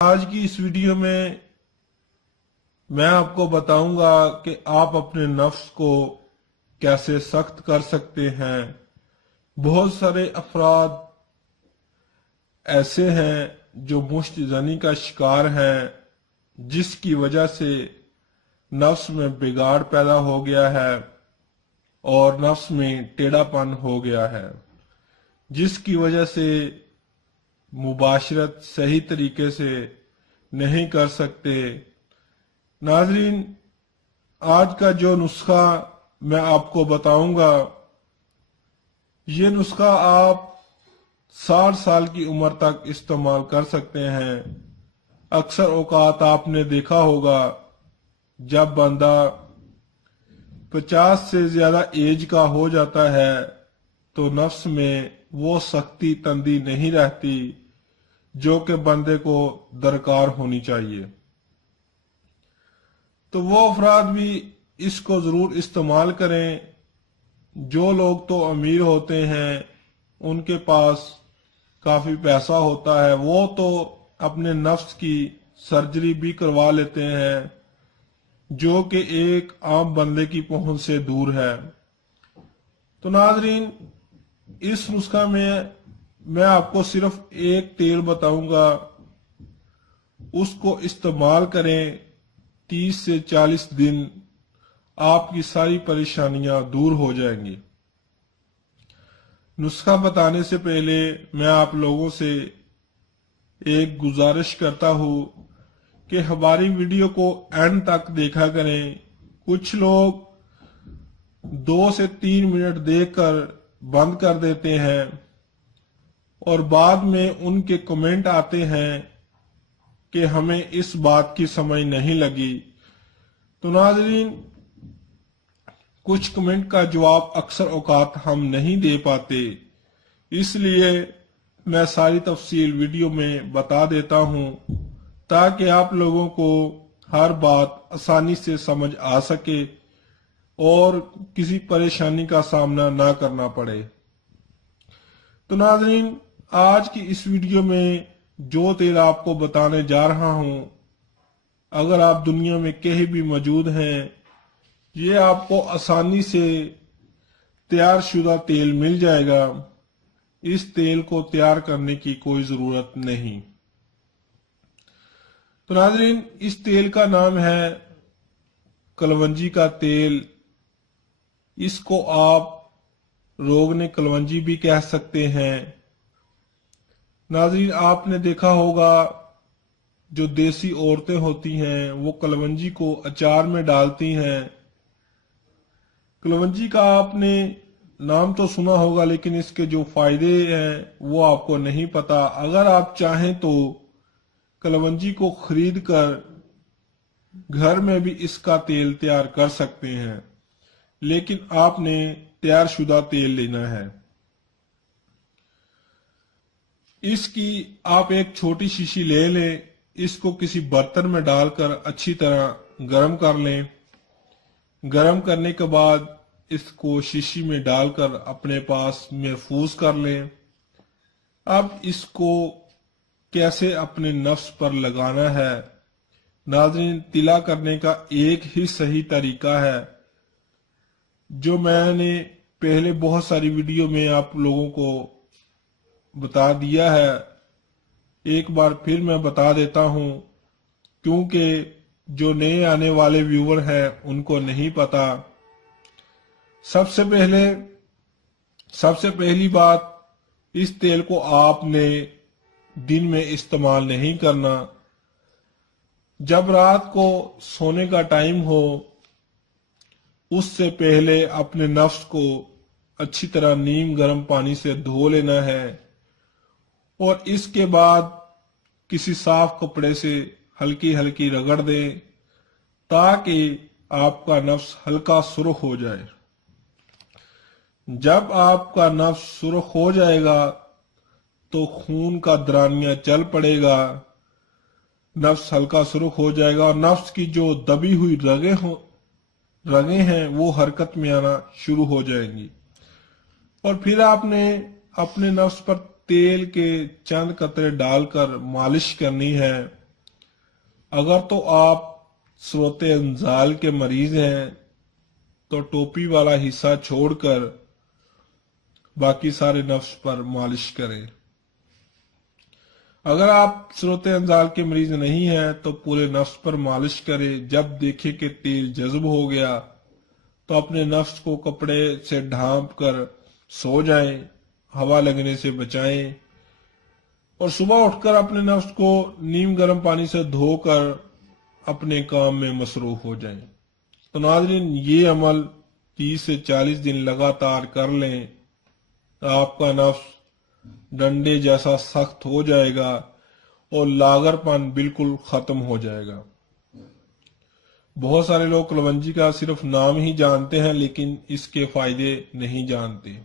आज की इस वीडियो में मैं आपको बताऊंगा कि आप अपने नफ्स को कैसे सख्त कर सकते हैं। बहुत सारे अफराद ऐसे हैं जो मुश्त जनी का शिकार हैं, जिसकी वजह से नफ्स में बिगाड़ पैदा हो गया है और नफ्स में टेढ़ापन हो गया है, जिसकी वजह से मुबाशरत सही तरीके से नहीं कर सकते। नाजरीन, आज का जो नुस्खा मैं आपको बताऊंगा, ये नुस्खा आप 60 साल की उम्र तक इस्तेमाल कर सकते हैं। अक्सर औकात आपने देखा होगा, जब बंदा 50 से ज्यादा एज का हो जाता है तो नफ्स में वो सख्ती तंदी नहीं रहती जो कि बंदे को दरकार होनी चाहिए। तो वो अफराद भी इसको जरूर इस्तेमाल करें। जो लोग तो अमीर होते हैं, उनके पास काफी पैसा होता है, वो तो अपने नफ्स की सर्जरी भी करवा लेते हैं, जो कि एक आम बंदे की पहुंच से दूर है। तो नाजरीन, इस नुस्खा में मैं आपको सिर्फ एक तेल बताऊंगा, उसको इस्तेमाल करें। 30 से 40 दिन आपकी सारी परेशानियां दूर हो जाएंगी। नुस्खा बताने से पहले मैं आप लोगों से एक गुजारिश करता हूं कि हमारी वीडियो को एंड तक देखा करें। कुछ लोग 2 से 3 मिनट देखकर बंद कर देते हैं और बाद में उनके कमेंट आते हैं कि हमें इस बात की समझ नहीं लगी। तो नाज़रीन, कुछ कमेंट का जवाब अक्सर औकात हम नहीं दे पाते, इसलिए मैं सारी तफसील वीडियो में बता देता हूं, ताकि आप लोगों को हर बात आसानी से समझ आ सके और किसी परेशानी का सामना ना करना पड़े। तो नाज़रीन, आज की इस वीडियो में जो तेल आपको बताने जा रहा हूं, अगर आप दुनिया में कहीं भी मौजूद हैं, ये आपको आसानी से तैयार शुदा तेल मिल जाएगा। इस तेल को तैयार करने की कोई जरूरत नहीं। तो नाज़रीन, इस तेल का नाम है कलवंजी का तेल। इसको आप रोगने कलवंजी भी कह सकते हैं। नाज़रीन, आपने देखा होगा, जो देसी औरतें होती हैं वो कलवंजी को अचार में डालती हैं। कलवंजी का आपने नाम तो सुना होगा, लेकिन इसके जो फायदे हैं वो आपको नहीं पता। अगर आप चाहें तो कलवंजी को खरीद कर घर में भी इसका तेल तैयार कर सकते हैं, लेकिन आपने तैयार शुदा तेल लेना है। इसकी आप एक छोटी शीशी ले लें, इसको किसी बर्तन में डालकर अच्छी तरह गर्म कर लें। गर्म करने के बाद इसको शीशी में डालकर अपने पास महफूज कर लें। अब इसको कैसे अपने नफ्स पर लगाना है, नाज़रीन, तिला करने का एक ही सही तरीका है, जो मैंने पहले बहुत सारी वीडियो में आप लोगों को बता दिया है। एक बार फिर मैं बता देता हूं, क्योंकि जो नए आने वाले व्यूवर हैं उनको नहीं पता। सबसे पहली बात, इस तेल को आपने दिन में इस्तेमाल नहीं करना। जब रात को सोने का टाइम हो, उससे पहले अपने नफ्स को अच्छी तरह नीम गर्म पानी से धो लेना है और इसके बाद किसी साफ कपड़े से हल्की हल्की रगड़ दें, ताकि आपका नफ्स हल्का सुर्ख हो जाए। जब आपका नफ्स सुर्ख हो जाएगा तो खून का दरानिया चल पड़ेगा, नफ्स हल्का सुर्ख हो जाएगा और नफ्स की जो दबी हुई रगें हैं वो हरकत में आना शुरू हो जाएंगी। और फिर आपने अपने नफ्स पर तेल के चंद कतरे डालकर मालिश करनी है। اگر تو آپ صورت انزال کے مریض ہیں تو ٹوپی والا حصہ چھوڑ کر باقی سارے نفس پر مالش کریں۔ اگر آپ صورت انزال کے مریض نہیں ہیں تو پورے نفس پر مالش کریں۔ جب دیکھیں کہ تیل جذب ہو گیا تو اپنے نفس کو کپڑے سے ڈھانپ کر سو جائیں، ہوا لگنے سے بچائیں، اور صبح اٹھ کر اپنے نفس کو نیم گرم پانی سے دھو کر اپنے کام میں مصروف ہو جائیں۔ تو ناظرین، یہ عمل 30 سے 40 دن لگاتار کر لیں تو آپ کا نفس ڈنڈے جیسا سخت ہو جائے گا اور لاغر پن بالکل ختم ہو جائے گا۔ بہت سارے لوگ کلونجی کا صرف نام ہی جانتے ہیں لیکن اس کے فائدے نہیں جانتے۔